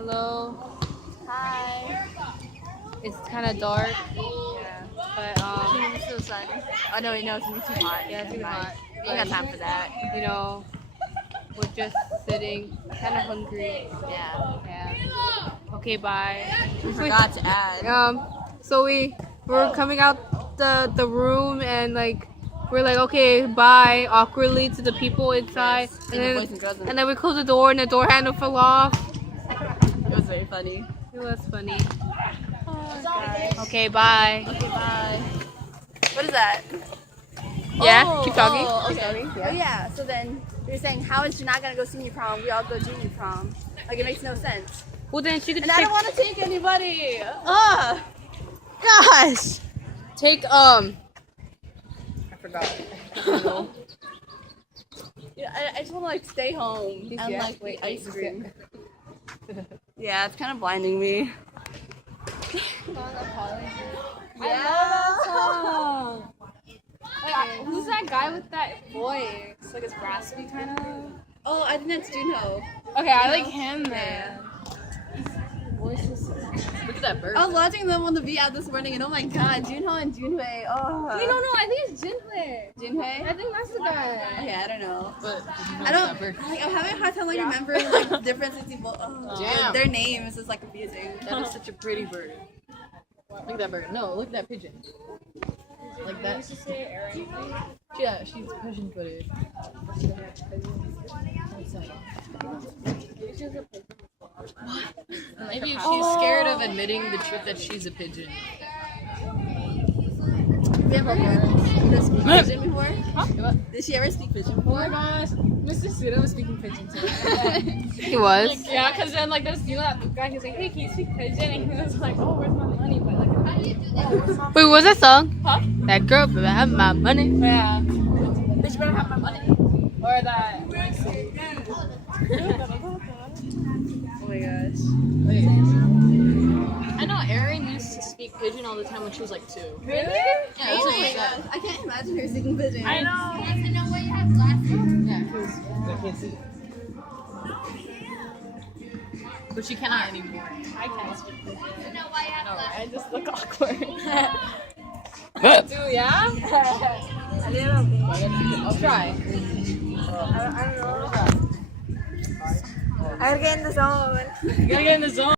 Hello. Hi. It's kind of dark. Yeah. But It's the sun. Oh no, no, it's gonna be too hot. yeah, it's too hot. We ain't got time for that. You know, we're just sitting, kind of hungry. Yeah. Yeah. Okay, bye. We forgot to add. So we're coming out the room and like we're like okay bye awkwardly to the people inside Yes, and the boys and girls and then we close the door and the door handle fell off. It was very funny. It was funny. Oh, gosh. Okay, bye. Okay, bye. What is that? Yeah, keep talking. Oh, Keep okay. talking. Oh yeah. So then you're saying, how is Janai gonna go senior prom? We all go junior prom. Like it makes no sense. Well then she could And I don't want to take anybody. Ugh. Gosh. take I forgot. Yeah, I just want to like stay home and like wait, ice cream. Yeah, it's kind of blinding me. Yeah. Who's that guy with that voice? Like it's raspy kind of. Oh, I think that's Junho. Okay, I like him then. look at that bird. I was watching them on the VR this morning, and oh my god, Junho and Junhui. Oh. Wait, no, I think it's Jinhui. Junhui? I think that's the guy. Okay, I don't know. But I don't. Like, I'm having a hard time like remembering like the differences between both. Damn. Their names is like confusing. That is such a pretty bird. Look at that bird. No, look at that pigeon. Like that. Yeah, she's pigeon footed. Maybe she's scared of admitting the truth that she's a pigeon. Have you ever heard her speak pigeon before? Huh? Did she ever speak pigeon Oh before? my gosh, Mr. Suda was speaking pigeon too. He was. Yeah, because then like there's that guy. He was like, "Hey, can you speak pigeon?" And he was like, "Oh, where's my money?" But like, Wait, what's that song? huh? That girl better have my money. Yeah. Bitch better have my money. Or that. Oh my gosh. Wait. I know Erin used to speak pigeon all the time when she was like 2. Really? Yeah, that's Oh what my she said. gosh. I can't imagine her speaking pigeon. I know. Yeah, because I can't see. But she cannot anymore. I can't speak pigeon. I I just look awkward. know. Do yeah? A little bit. I'll try. I don't know. I gotta get in the zone. You gotta get in the zone.